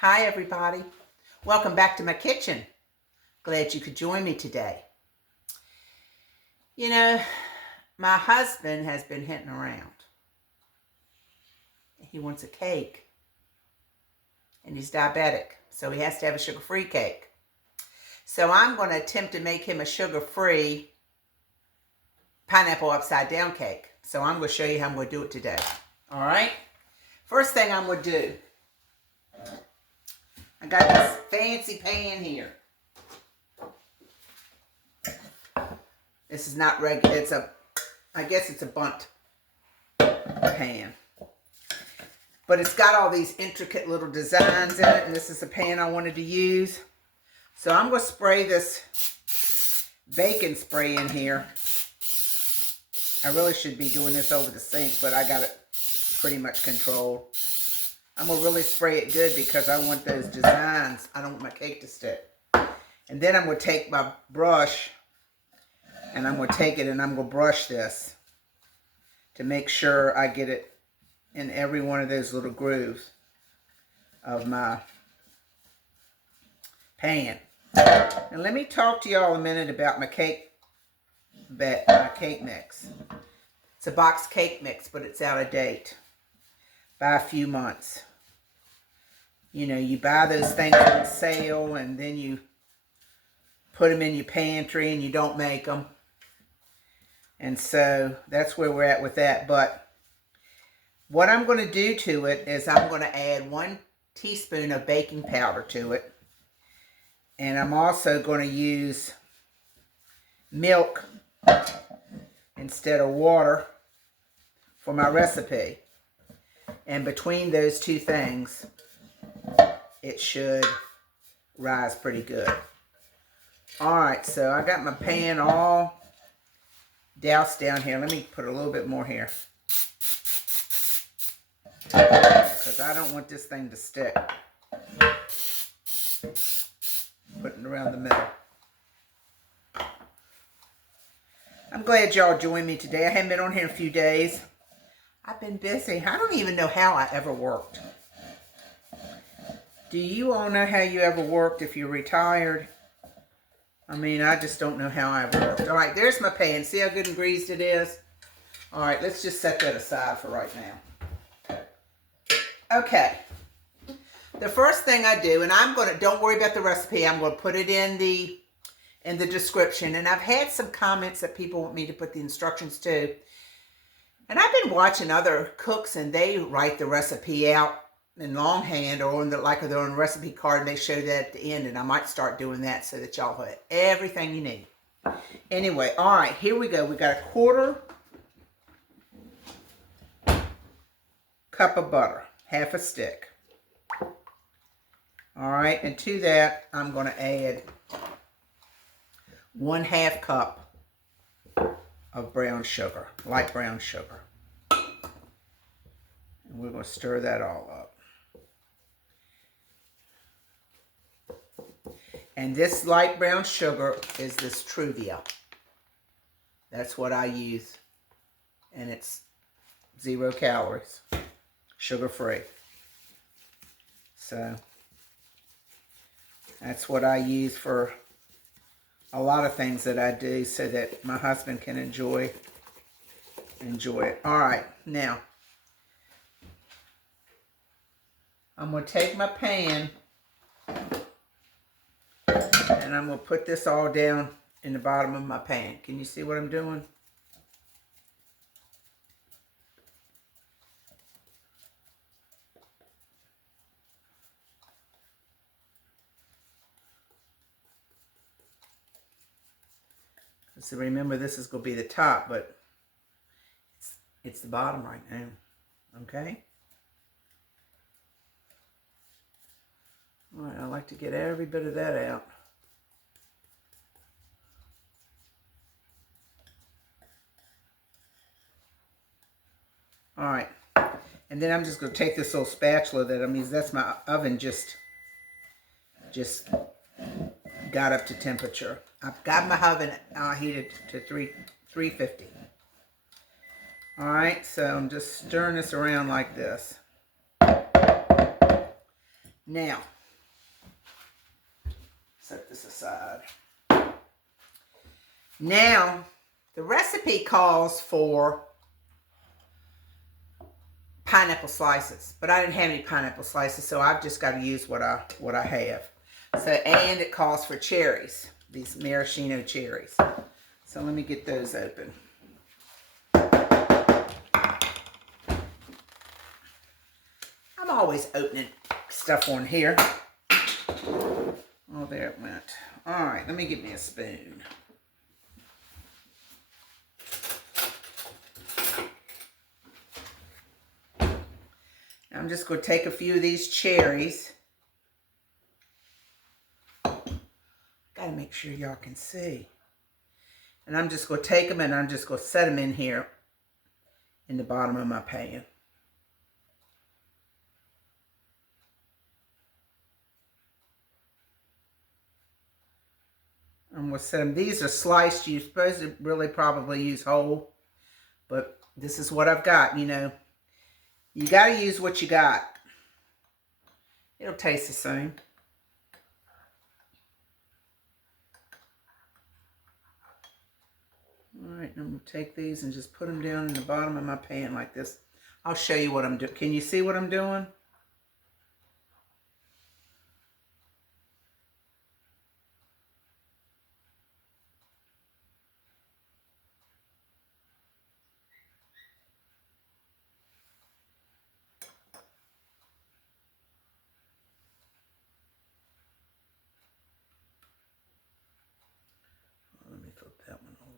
Hi everybody, welcome back to my kitchen. Glad you could join me today. You know, my husband has been hitting around. He wants a cake and he's diabetic, so he has to have a sugar-free cake. So I'm going to attempt to make him a sugar-free pineapple upside down cake. So I'm going to show you how I'm going to do it today. All right, first thing I'm going to do, I got this fancy pan here. This is not regular, I guess it's a bundt pan. But it's got all these intricate little designs in it, and this is the pan I wanted to use. So I'm going to spray this bacon spray in here. I really should be doing this over the sink, but I got it pretty much controlled. I'm going to really spray it good because I want those designs. I don't want my cake to stick. And then I'm going to take my brush and I'm going to take it and I'm going to brush this to make sure I get it in every one of those little grooves of my pan. And let me talk to y'all a minute about my cake mix. It's a box cake mix, but it's out of date by a few months. You know, you buy those things on sale and then you put them in your pantry and you don't make them. And so that's where we're at with that. But what I'm going to do to it is I'm going to add 1 teaspoon of baking powder to it. And I'm also going to use milk instead of water for my recipe. And between those two things, it should rise pretty good. Alright, so I got my pan all doused down here. Let me put a little bit more here, because I don't want this thing to stick. Putting it around the middle. I'm glad y'all joined me today. I haven't been on here in a few days. I've been busy. I don't even know how I ever worked. Do you all know how you ever worked if you're retired? I mean, I just don't know how I ever worked. All right, there's my pan. See how good and greased it is? All right, let's just set that aside for right now. Okay. The first thing I do, and don't worry about the recipe. I'm going to put it in the description. And I've had some comments that people want me to put the instructions to. And I've been watching other cooks, and they write the recipe out in longhand or on their own recipe card, and they show that at the end. And I might start doing that so that y'all have everything you need. Anyway, all right, here we go. We got a 1/4 cup of butter, half a stick. All right, and to that, I'm going to add 1/2 cup of brown sugar, light brown sugar. And we're going to stir that all up. And this light brown sugar is this Truvia. That's what I use. And it's 0 calories, sugar-free. So that's what I use for a lot of things that I do so that my husband can enjoy it. All right, now I'm going to take my pan and I'm going to put this all down in the bottom of my pan. Can you see what I'm doing? So remember, this is going to be the top, but it's the bottom right now. Okay? All right, I like to get every bit of that out. All right, and then I'm just going to take this little spatula that I'm using. That's my oven just got up to temperature. I've got my oven heated to 350. All right, so I'm just stirring this around like this. Now, set this aside. Now, the recipe calls for pineapple slices, but I didn't have any pineapple slices, so I've just got to use what I have. So, and it calls for cherries, these maraschino cherries. So let me get those open. I'm always opening stuff on here. Oh, there it went. All right, let me get me a spoon. I'm just going to take a few of these cherries. Got to make sure y'all can see. And I'm just going to take them and I'm just going to set them in here in the bottom of my pan. I'm going to set them. These are sliced. You're supposed to really probably use whole. But this is what I've got, you know. You got to use what you got. It'll taste the same. All right, I'm going to take these and just put them down in the bottom of my pan like this. I'll show you what I'm doing. Can you see what I'm doing? Let me flip that one over.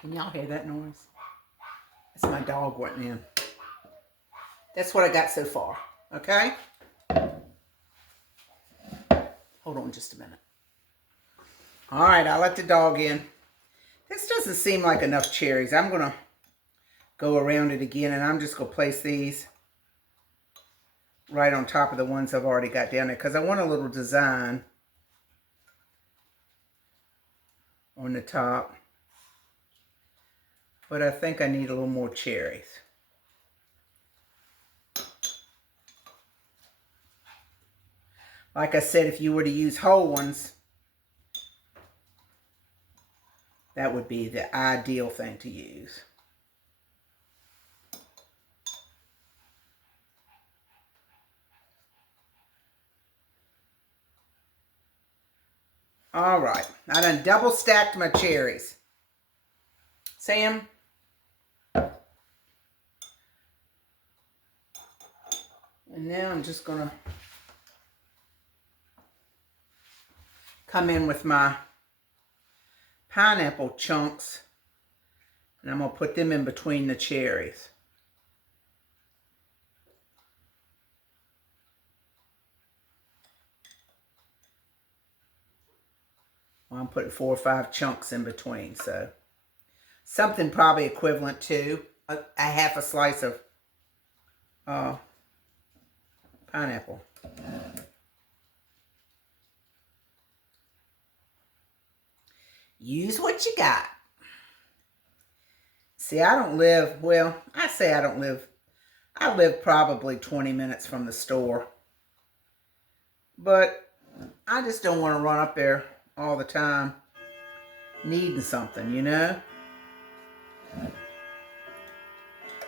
Can y'all hear that noise? That's my dog wanting in. That's what I got so far, okay? Hold on just a minute. All right, I'll let the dog in. This doesn't seem like enough cherries. I'm going to go around it again, and I'm just going to place these right on top of the ones I've already got down there because I want a little design on the top. But I think I need a little more cherries. Like I said, if you were to use whole ones, that would be the ideal thing to use. All right, I done double stacked my cherries. Sam? And now I'm just gonna come in with my pineapple chunks, and I'm gonna put them in between the cherries. Well, I'm putting 4 or 5 chunks in between, so something probably equivalent to a half a slice of pineapple. Use what you got. See, I don't live, well, I say I don't live, I live probably 20 minutes from the store. But I just don't want to run up there all the time needing something, you know?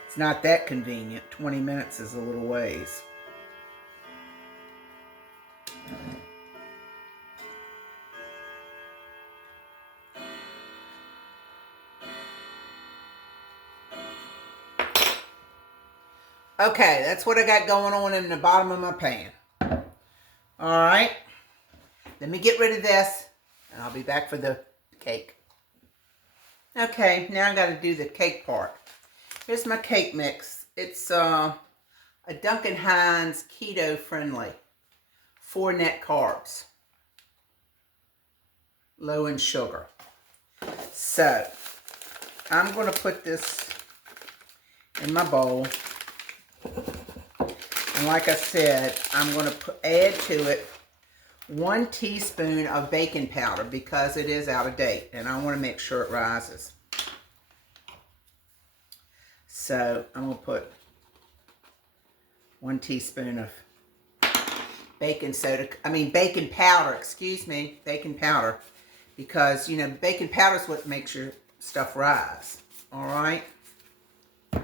It's not that convenient. 20 minutes is a little ways. Okay, that's what I got going on in the bottom of my pan. All right, let me get rid of this, and I'll be back for the cake. Okay, now I got to do the cake part. Here's my cake mix. It's a Duncan Hines keto friendly, 4 net carbs, low in sugar. So I'm going to put this in my bowl. And like I said, I'm going to add to it 1 teaspoon of baking powder because it is out of date and I want to make sure it rises. So So I'm going to put 1 teaspoon of baking powder, excuse me, baking powder. Because, you know, baking powder is what makes your stuff rise. All right? So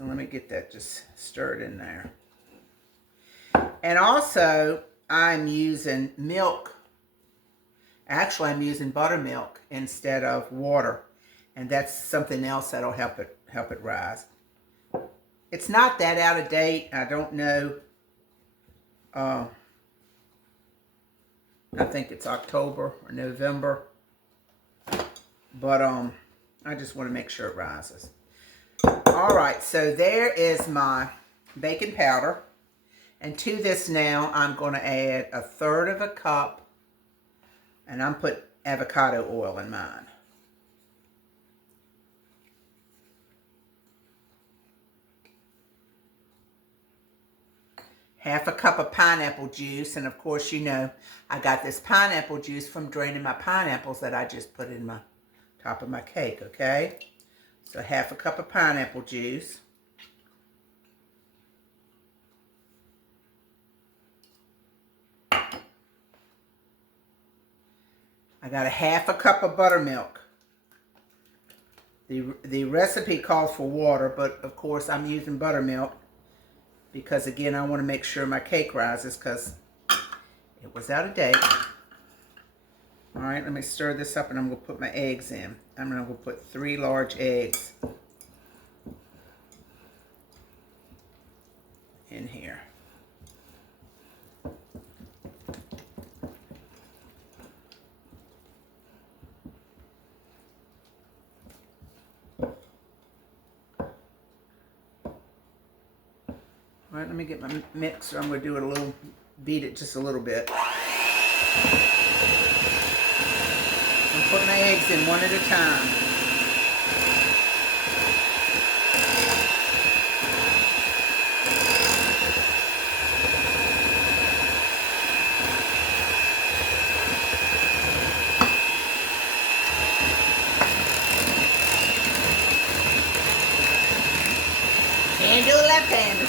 let me get that just stirred in there. And also, I'm using milk. Actually, I'm using buttermilk instead of water. And that's something else that'll help it rise. It's not that out of date. I don't know. I think it's October or November. But I just want to make sure it rises. All right, so there is my baking powder. And to this now, I'm going to add 1/3 cup. And I'm putting avocado oil in mine. Half a cup of pineapple juice. And of course, you know, I got this pineapple juice from draining my pineapples that I just put in my top of my cake, okay? So half a cup of pineapple juice. I got 1/2 cup of buttermilk. The recipe calls for water, but of course I'm using buttermilk because again I want to make sure my cake rises because it was out of date. All right, let me stir this up and I'm going to put my eggs in. I'm going to put 3 large eggs in here. All right, let me get my mixer. I'm going to do it a little, beat it just a little bit. I'm putting my eggs in one at a time. Can't do it left-handed.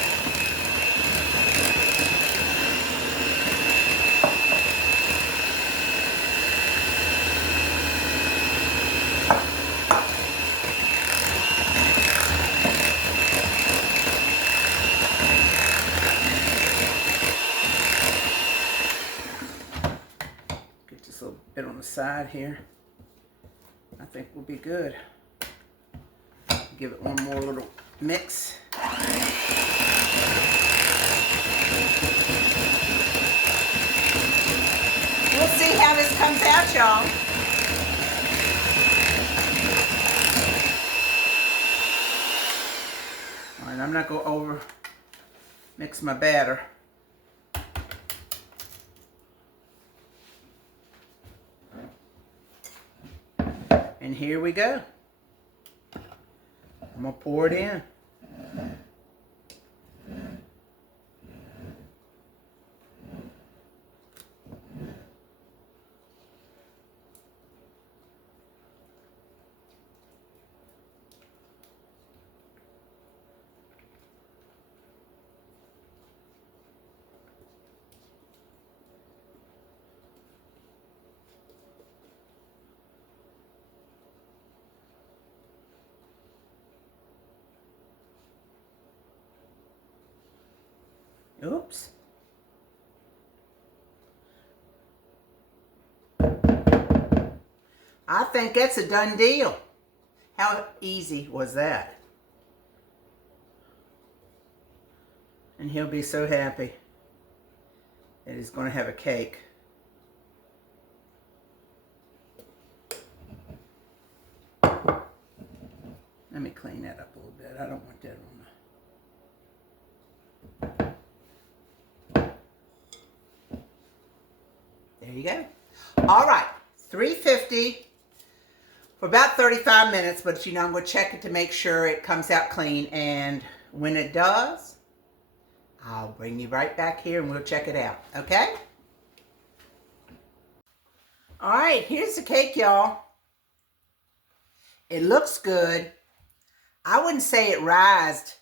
Get this little bit on the side here. I think we'll be good. Give it one more little mix. We'll see how this comes out, y'all. All right, I'm not going to over mix my batter. And here we go. I'm going to pour it in. Oops. I think that's a done deal. How easy was that? And he'll be so happy that he's going to have a cake. Let me clean that up a little bit. I don't want that on the... There you go. All right, 350 for about 35 minutes, but you know, I'm going to check it to make sure it comes out clean. And when it does, I'll bring you right back here and we'll check it out, okay? All right, here's the cake, y'all. It looks good. I wouldn't say it rised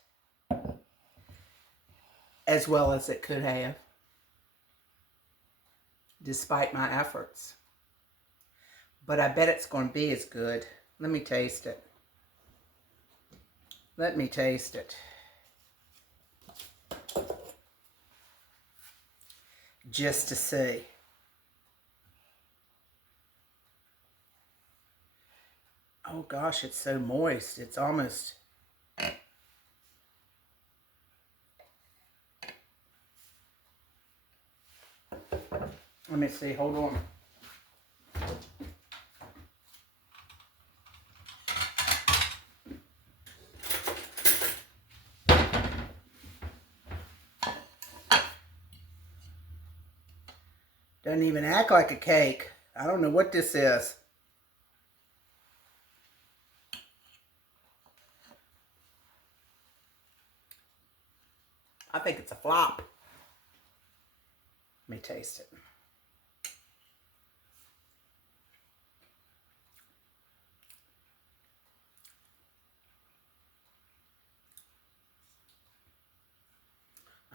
as well as it could have, despite my efforts. But I bet it's going to be as good. Let me taste it. Let me taste it. Just to see. Oh gosh, it's so moist. It's almost... Let me see, hold on. Doesn't even act like a cake. I don't know what this is. I think it's a flop. Let me taste it.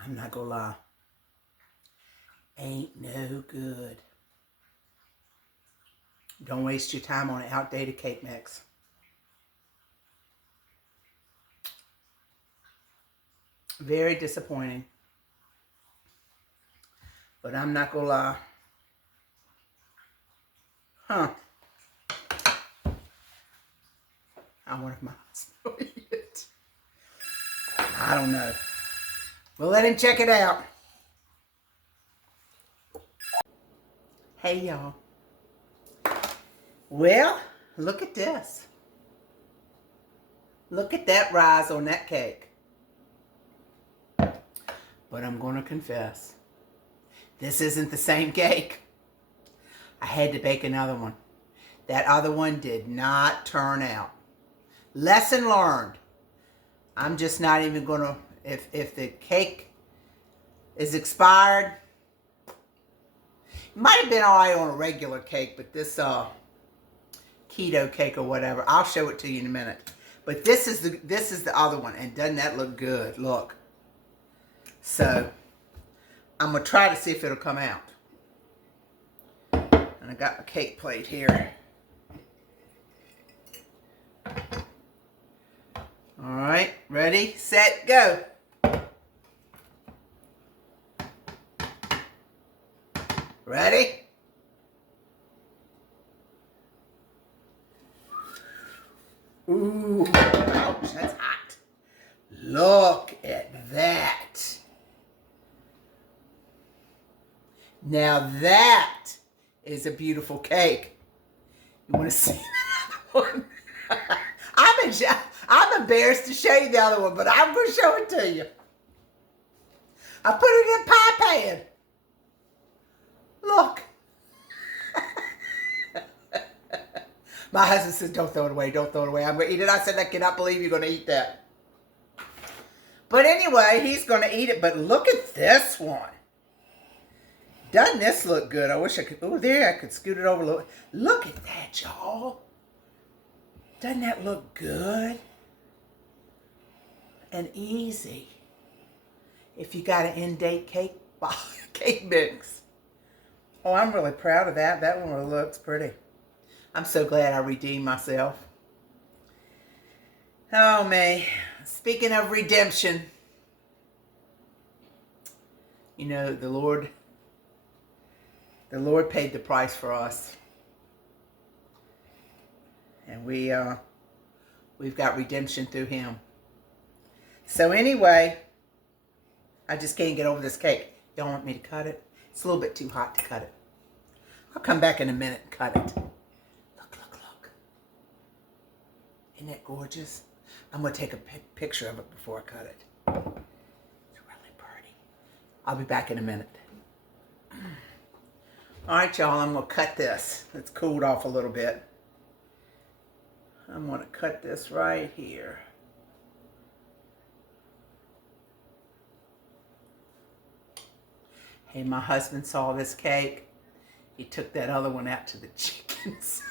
I'm not gonna lie. Ain't no good. Don't waste your time on an outdated cake mix. Very disappointing. But I'm not gonna lie. Huh. I wonder if my husband will eat it. I don't know. We'll let him check it out. Hey, y'all. Well, look at this. Look at that rise on that cake. But I'm going to confess, this isn't the same cake. I had to bake another one. That other one did not turn out. Lesson learned. I'm just not even going to, if the cake is expired, it might have been all right on a regular cake, but this keto cake or whatever, I'll show it to you in a minute. But this is the other one, and doesn't that look good? Look. So, I'm going to try to see if it'll come out. And I got my cake plate here. Alright, ready, set, go. Ready? Ooh, ouch, that's hot. Look at that. Now that is a beautiful cake. You want to see the other one? I'm embarrassed to show you the other one, but I'm going to show it to you. I put it in a pie pan. Look. My husband says, don't throw it away, don't throw it away. I'm going to eat it. I said, I cannot believe you're going to eat that. But anyway, he's going to eat it. But look at this one. Doesn't this look good? I wish I could. Oh, there, I could scoot it over a little. Look at that, y'all. Doesn't that look good? And easy. If you got an in-date cake mix. Oh, I'm really proud of that. That one really looks pretty. I'm so glad I redeemed myself. Oh, man. Speaking of redemption, you know, the Lord paid the price for us. And we've got redemption through him. So anyway, I just can't get over this cake. Y'all want me to cut it? It's a little bit too hot to cut it. I'll come back in a minute and cut it. Look, look, look. Isn't that gorgeous? I'm going to take a picture of it before I cut it. It's really pretty. I'll be back in a minute. All right, y'all, I'm going to cut this. It's cooled off a little bit. I'm going to cut this right here. Hey, my husband saw this cake. He took that other one out to the chickens.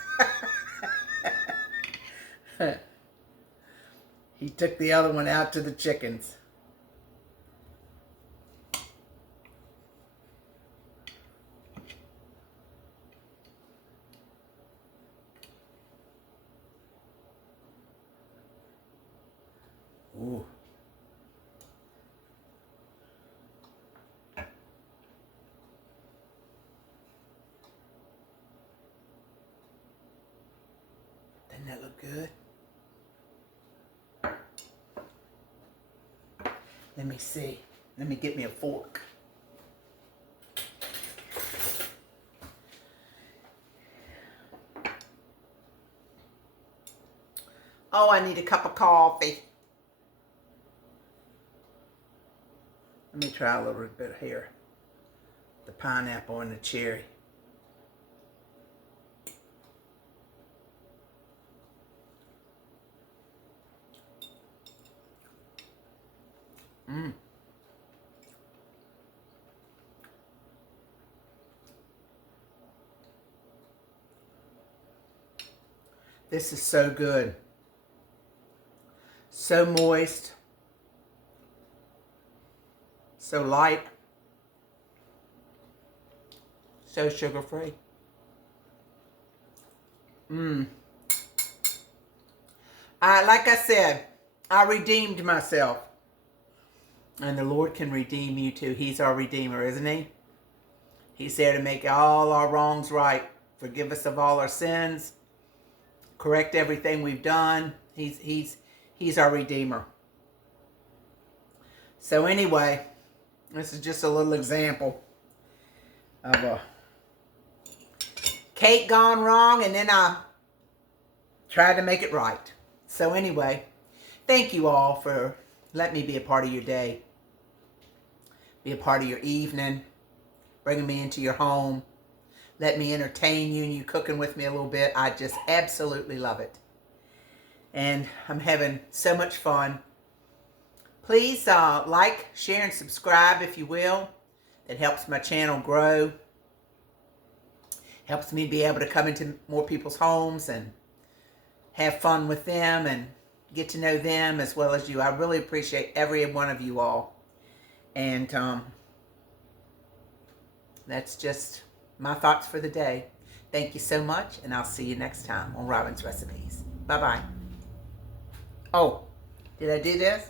He took the other one out to the chickens. Ooh. Doesn't that look good? Let me see. Let me get me a fork. Oh, I need a cup of coffee. Let me try a little bit here. The pineapple and the cherry. Mmm. This is so good. So moist. So light. So sugar-free. Mmm. Like I said, I redeemed myself. And the Lord can redeem you too. He's our Redeemer, isn't He? He's there to make all our wrongs right. Forgive us of all our sins. Correct everything we've done. He's our Redeemer. So anyway, this is just a little example of a cake gone wrong, and then I tried to make it right. So anyway, thank you all for letting me be a part of your day. Be a part of your evening. Bringing me into your home. Let me entertain you and you cooking with me a little bit. I just absolutely love it. And I'm having so much fun. Please like, share, and subscribe if you will. It helps my channel grow. Helps me be able to come into more people's homes and have fun with them and get to know them as well as you. I really appreciate every one of you all. And that's just my thoughts for the day. Thank you so much, and I'll see you next time on Robin's Recipes. Bye-bye. Oh, did I do this?